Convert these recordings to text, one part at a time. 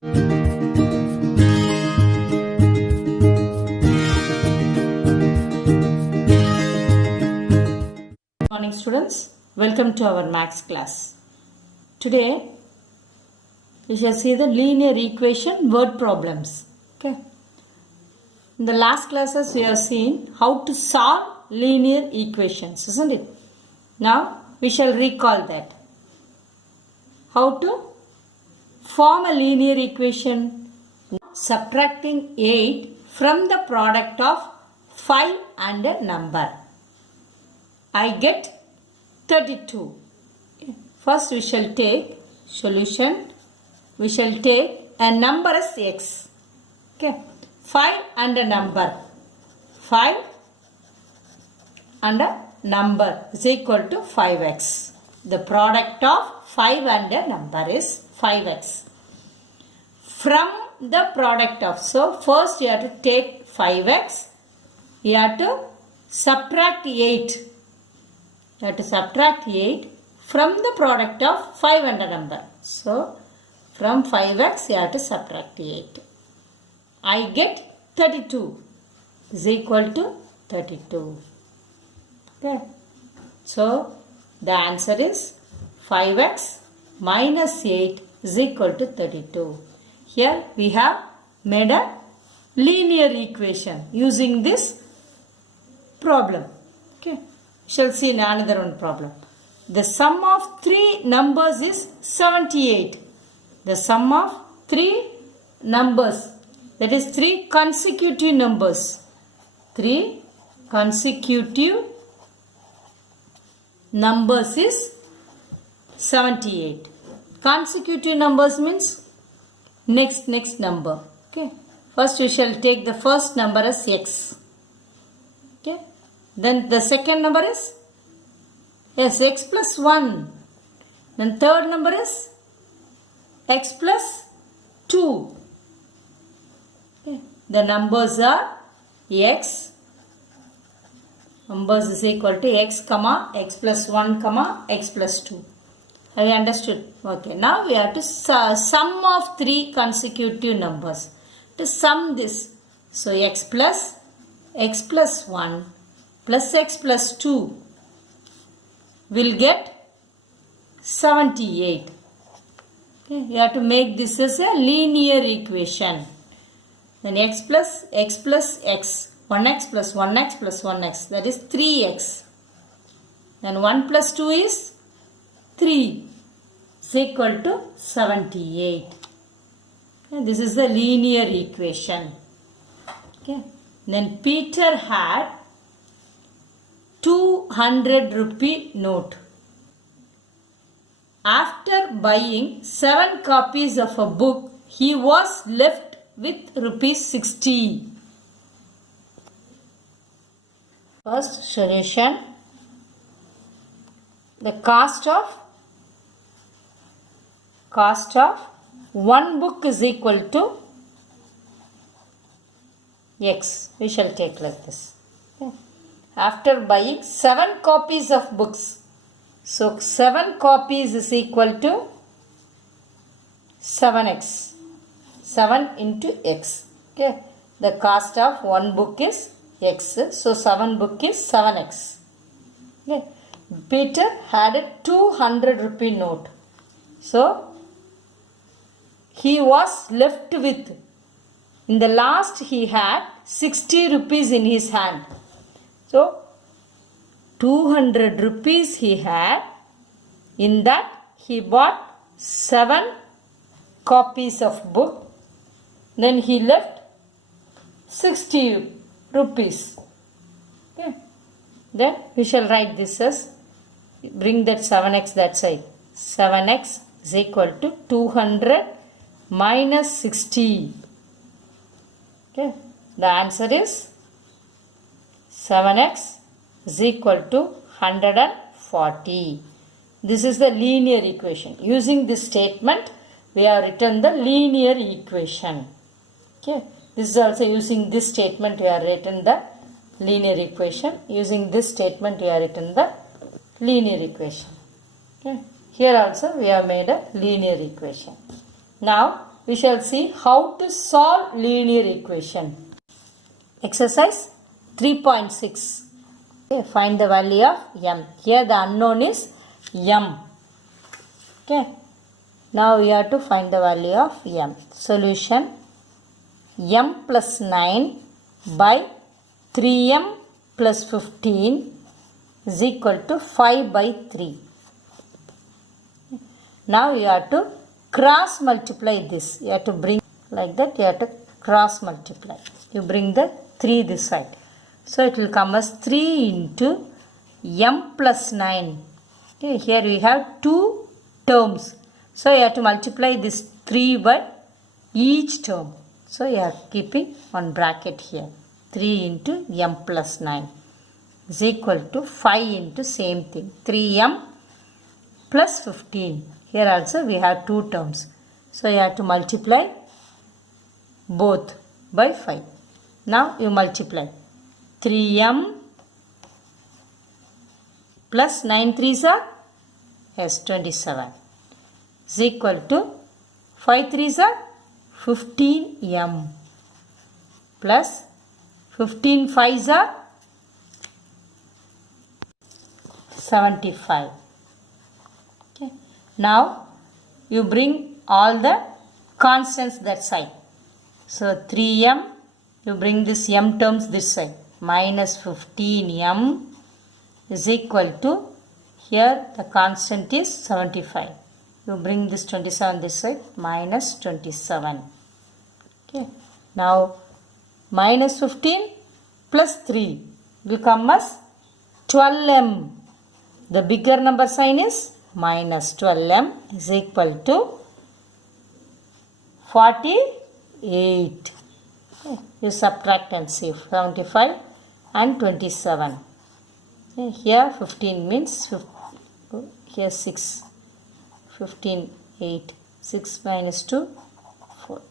Good morning students, welcome to our maths class. Today we shall see the linear equation word problems. Okay. In the last classes we have seen how to solve linear equations, isn't it? Now we shall recall that. How to form a linear equation? Subtracting 8 from the product of 5 and a number. I get 32. First we shall take solution. We shall take a number as x. Okay. 5 and a number. 5 and a number is equal to 5x. The product of 5 and a number is 5x. From the product of, so first you have to take 5x. You have to subtract 8. You have to subtract 8 from the product of 5 and a number. So, from 5x you have to subtract 8. I get 32 is equal to 32. Okay. So, the answer is 5x minus 8 is equal to 32. Here we have made a linear equation using this problem. Okay. Shall see in another one problem. The sum of three numbers is 78. The sum of three numbers, that is three consecutive numbers. Three consecutive numbers is 78. Consecutive numbers means next number. Okay. First we shall take the first number as x. Okay. Then the second number is x plus 1. Then third number is x plus 2. Okay. The numbers are x. Numbers is equal to x, comma, x plus 1, comma, x plus 2. Have you understood? Okay. Now we have to sum of three consecutive numbers. To sum this. So x plus 1 plus x plus 2 will get 78. Okay. You have to make this as a linear equation. Then x plus x, 1x plus 1x plus 1x, that is 3x. Then 1 plus 2 is 3 is equal to 78. Okay. This is the linear equation. Okay. Then Peter had 200 rupee note. After buying 7 copies of a book, he was left with rupees 60. First solution. The cost of one book is equal to x. We shall take like this. Okay. After buying 7 copies of books. So 7 copies is equal to 7x. 7 into x. Okay. The cost of one book is x. So 7 book is 7x. Okay. Peter had a 200 rupee note. So he was left with, in the last he had 60 rupees in his hand. So 200 rupees he had. In that he bought 7 copies of book. Then he left 60 rupees. Okay. Then we shall write this as, bring that 7x that side. 7x is equal to 200 minus 60. Okay. The answer is 7x is equal to 140. This is the linear equation. Using this statement, we have written the linear equation. Okay. This is also using this statement, we have written the linear equation. Using this statement, we have written the linear equation. Okay. Here also we have made a linear equation. Now we shall see how to solve linear equation. Exercise 3.6. Okay, find the value of m. Here the unknown is m. Okay. Now we have to find the value of m. Solution: m plus 9 by 3m plus 15 is equal to 5 by 3. Now you have to cross multiply this. You have to bring like that. You have to cross multiply. You bring the 3 this side. So it will come as 3 into m plus 9. Okay, here we have 2 terms. So you have to multiply this 3 by each term. So you are keeping one bracket here. 3 into m plus 9 is equal to 5 into same thing. 3m plus 15. Here also we have 2 terms. So you have to multiply both by 5. Now you multiply 3m plus 9 3s are yes 27 is equal to 5 3s are 15m plus 15 5s are 75. Okay. Now you bring all the constants that side. So 3m, you bring this m terms this side. Minus 15m is equal to, here the constant is 75. You bring this 27 this side, minus 27. Okay. Now minus 15 plus 3 will come as 12m. The bigger number sign is minus 12m is equal to 48. Okay. You subtract and see 75 and 27. Okay. Here 15 means here 6. 15, 8. 6 minus 2, 4.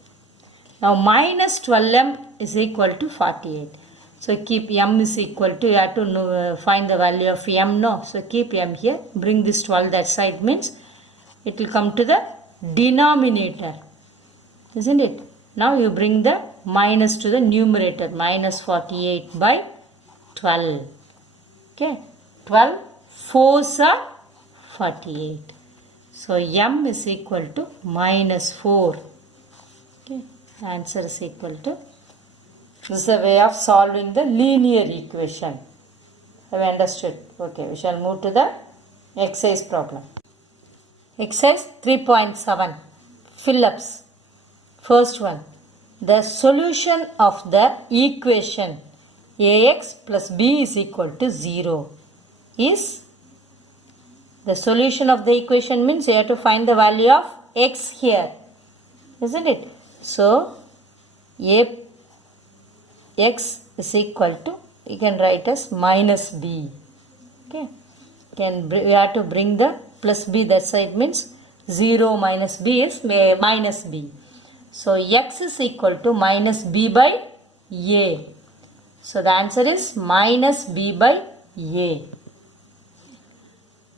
Now minus 12m is equal to 48. So keep m is equal to, you have to find the value of m, no. So keep m here, bring this 12 that side means it will come to the denominator, isn't it? Now you bring the minus to the numerator, minus 48 by 12. Okay, 12 4s are 48. So m is equal to minus 4. Okay, answer is equal to. This is a way of solving the linear equation. Have you understood? Okay, we shall move to the exercise problem. Exercise 3.7. Fill-ups. First one. The solution of the equation ax plus b is equal to 0 is, the solution of the equation means you have to find the value of x here, isn't it? So x is equal to, you can write as minus b. Okay, we have to bring the plus b that side means 0 minus b is minus b. So x is equal to minus b by a. So the answer is minus b by a.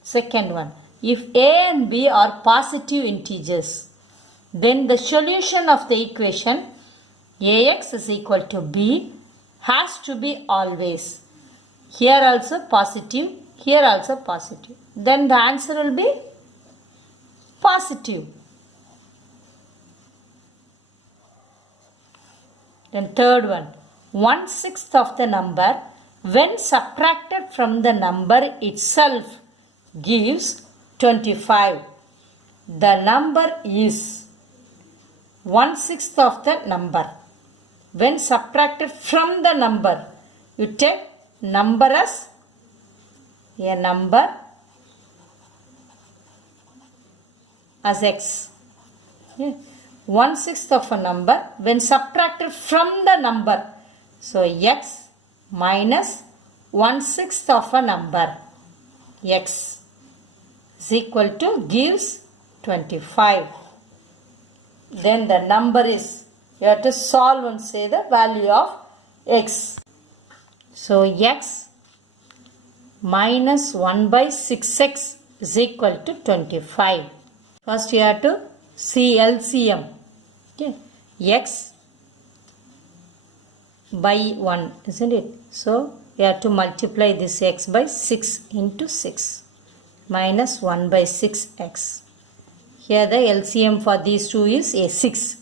Second one, if a and b are positive integers, then the solution of the equation ax is equal to b has to be always, here also positive, here also positive. Then the answer will be positive. Then third one, 1/6 of the number when subtracted from the number itself gives 25. The number is 1/6 of the number. When subtracted from the number, you take number as a number as x. Yeah. 1/6 of a number when subtracted from the number. So x minus 1/6 of a number, x is equal to gives 25. Then the number is, you have to solve and say the value of x. So x minus 1 by 6x is equal to 25. First you have to see LCM. Okay. X by 1, isn't it? So you have to multiply this x by 6 into 6 minus 1 by 6x. Here the LCM for these two is a 6.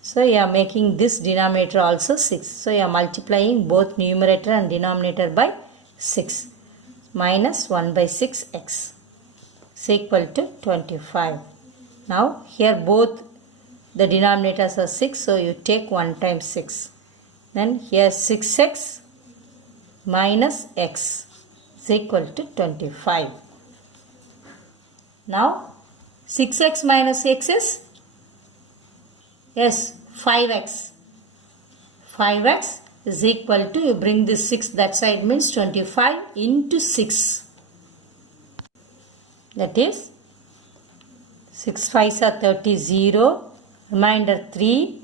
So you are making this denominator also 6. So you are multiplying both numerator and denominator by 6 minus 1 by 6x is equal to 25. Now here both the denominators are 6, so you take 1 times 6. Then here 6x minus x is equal to 25. Now 6x minus x is, yes, 5x. 5x is equal to, you bring this 6 that side, means 25 into 6. That is 6 5s are 30, 0, remainder 3,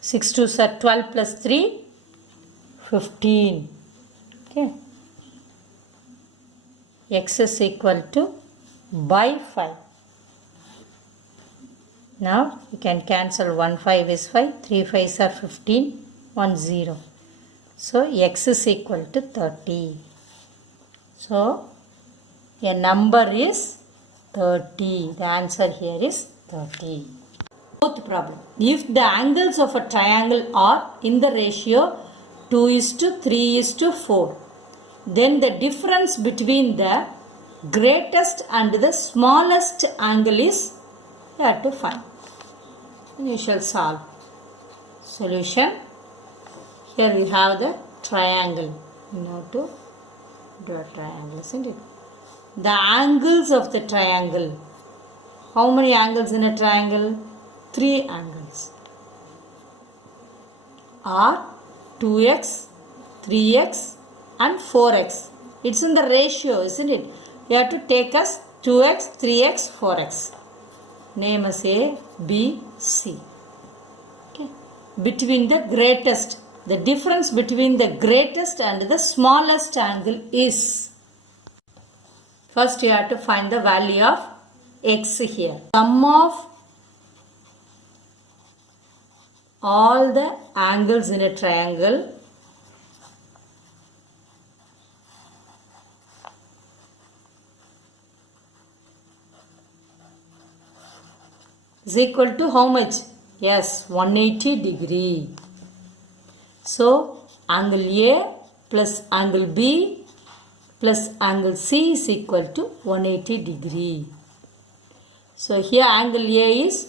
6 2s are 12 plus 3, 15. Okay. X is equal to by 5. Now you can cancel 1 5 is 5, 3 5s are 15, 1 0. So x is equal to 30. So a number is 30. The answer here is 30. Fourth problem. If the angles of a triangle are in the ratio 2:3:4, then the difference between the greatest and the smallest angle is, you have to find. You shall solve. Solution. Here we have the triangle. You have to draw a triangle, isn't it? The angles of the triangle. How many angles in a triangle? 3 angles. Are 2x, 3x and 4x. It's in the ratio, isn't it? You have to take us 2x, 3x, 4x. Name as A, B, C. Okay. Between the greatest, the difference between the greatest and the smallest angle is. First you have to find the value of x here. Sum of all the angles in a triangle is equal to how much? Yes, 180 degree. So angle A plus angle B plus angle C is equal to 180 degree. So here angle A is,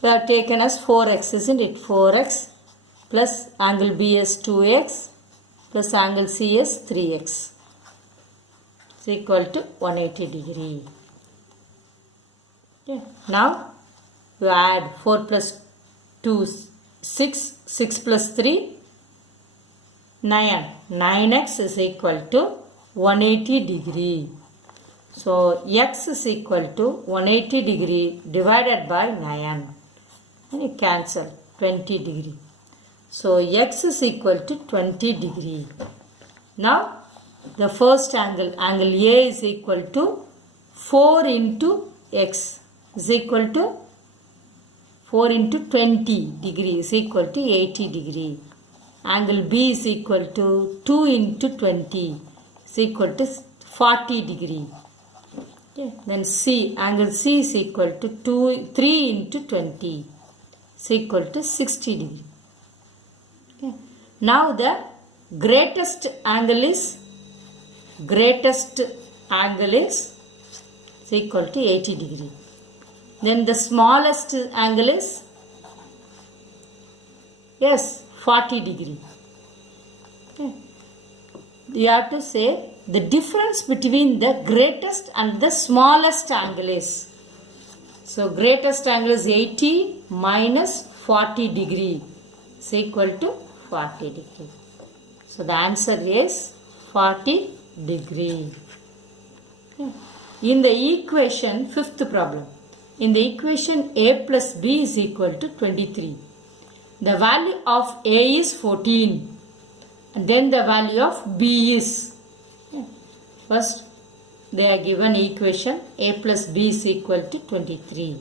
we have taken as 4x, isn't it? 4x plus angle B is 2x plus angle C is 3x. It's equal to 180 degree. Okay. Now you add 4 plus 2 6, 6 plus 3 9. 9x is equal to 180 degree. So x is equal to 180 degree divided by 9. And you cancel 20 degree. So x is equal to 20 degree. Now the first angle, angle A is equal to 4 into x is equal to 4 into 20 degree is equal to 80 degree. Angle B is equal to 2 into 20 is equal to 40 degree. Okay. Then C, angle C is equal to 3 into 20 is equal to 60 degree. Okay. Now the greatest angle is equal to 80 degree. Then the smallest angle is, yes, 40 degree. Okay. You have to say the difference between the greatest and the smallest angle is. So greatest angle is 80 minus 40 degree is equal to 40 degree. So the answer is 40 degree. Okay. In the equation, fifth problem. In the equation A plus B is equal to 23. The value of A is 14. And then the value of B is. Okay. First, they are given equation A plus B is equal to 23.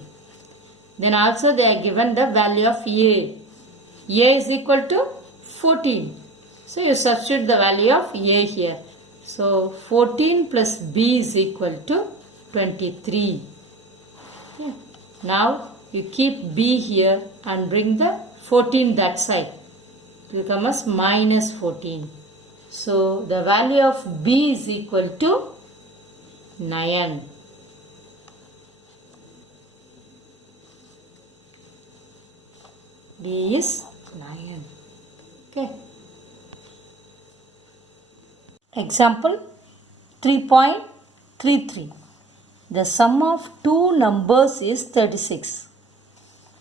Then also they are given the value of A. A is equal to 14. So you substitute the value of A here. So 14 plus B is equal to 23. Okay. Now you keep B here and bring the 14 that side. It will become as minus 14. So the value of B is equal to 9. B is 9. Okay. Example 3.33. The sum of two numbers is 36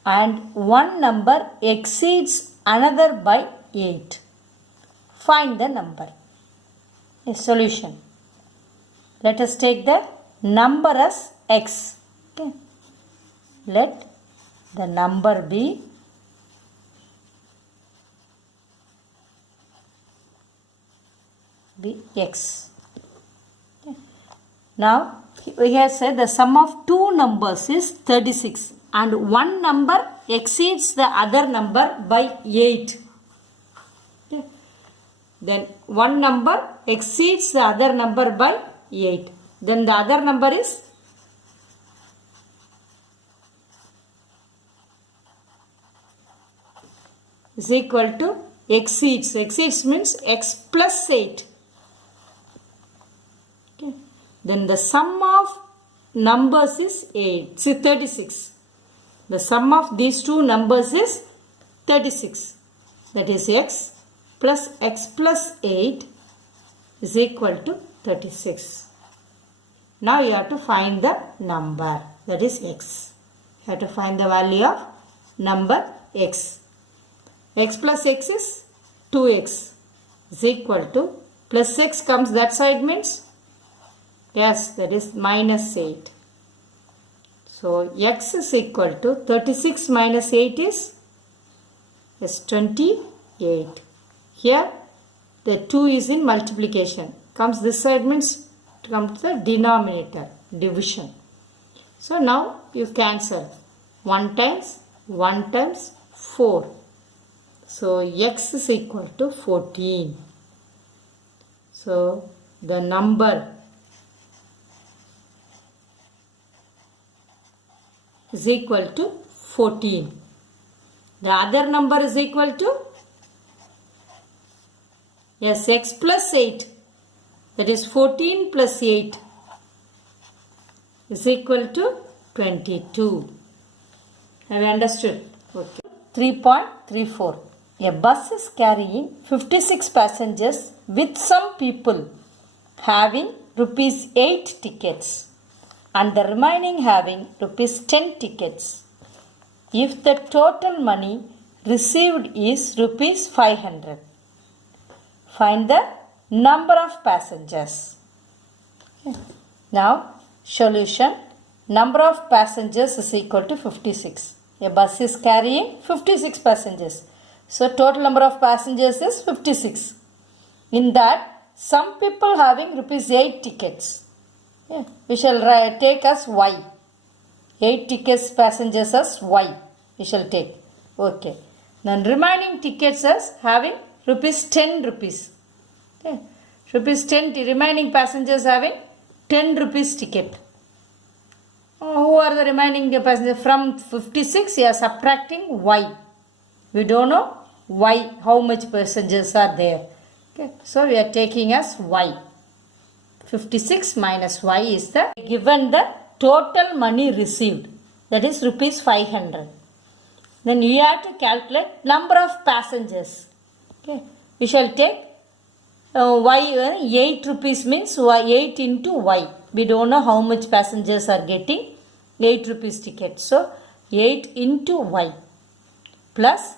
and one number exceeds another by 8. Find the number. A solution. Let us take the number as x. Okay. Let the number be x. Okay. Now we have said the sum of two numbers is 36 and one number exceeds the other number by 8. Okay. Then one number exceeds the other number by 8. Then the other number is equal to exceeds. Exceeds means x plus 8. Okay. Then the sum of numbers is 8. See 36. The sum of these two numbers is 36. That is x plus 8 is equal to 36. Now you have to find the number, that is x. You have to find the value of number x. X plus x is 2x is equal to plus x comes that side means yes, that is minus 8. So x is equal to 36 minus 8 is 28. Here the 2 is in multiplication. Comes this side means to come to the denominator, division. So now you cancel 1 times 4. So x is equal to 14. So the number is equal to 14. The other number is equal to yes, x plus 8. That is 14 plus 8 is equal to 22. Have you understood? Okay. 3.34. A bus is carrying 56 passengers with some people having rupees 8 tickets and the remaining having rupees 10 tickets. If the total money received is rupees 500, find the number of passengers. Okay. Now solution. Number of passengers is equal to 56. A bus is carrying 56 passengers. So total number of passengers is 56. In that some people having rupees 8 tickets. Yeah. We shall take as y. 8 tickets passengers as y. We shall take. Okay. Then remaining tickets as having rupees 10 rupees. Okay. Rupees 10 remaining passengers having 10 rupees ticket. Who are the remaining passengers? From 56 you are subtracting y. We don't know y, how much passengers are there. Okay. So we are taking as y. 56 minus y is the given the total money received. That is rupees 500. Then we have to calculate number of passengers. Okay. We shall take y 8 rupees means 8 into y. We don't know how much passengers are getting 8 rupees ticket. So 8 into y plus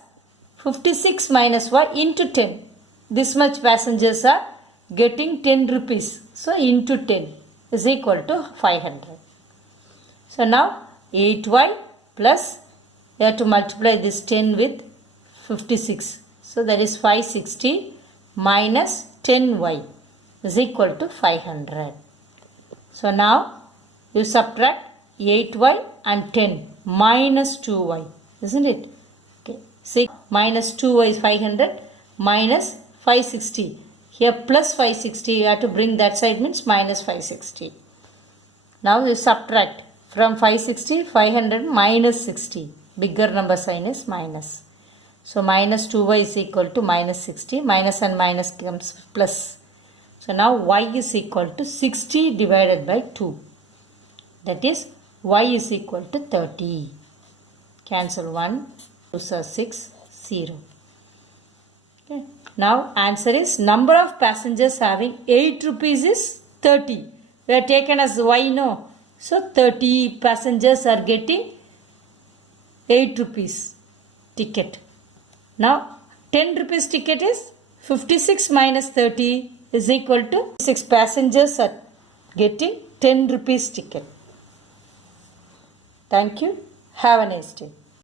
56 minus y into 10. This much passengers are getting 10 rupees. So into 10 is equal to 500. So now 8y plus you have to multiply this 10 with 56. So that is 560 minus 10y is equal to 500. So now you subtract 8y and 10. minus 2y, isn't it? Okay, 6 minus 2y is 500 minus 560. Here plus 560, you have to bring that side, means minus 560. Now you subtract from 560, 500 minus 60. Bigger number sign is minus. So minus 2y is equal to minus 60. Minus and minus becomes plus. So now y is equal to 60 divided by 2. That is y is equal to 30. Cancel 1, 2 are 6, 0. Okay. Now answer is number of passengers having 8 rupees is 30. We are taken as y, no. So 30 passengers are getting 8 rupees ticket. Now 10 rupees ticket is 56 minus 30 is equal to 6 passengers are getting 10 rupees ticket. Thank you. Have a nice day.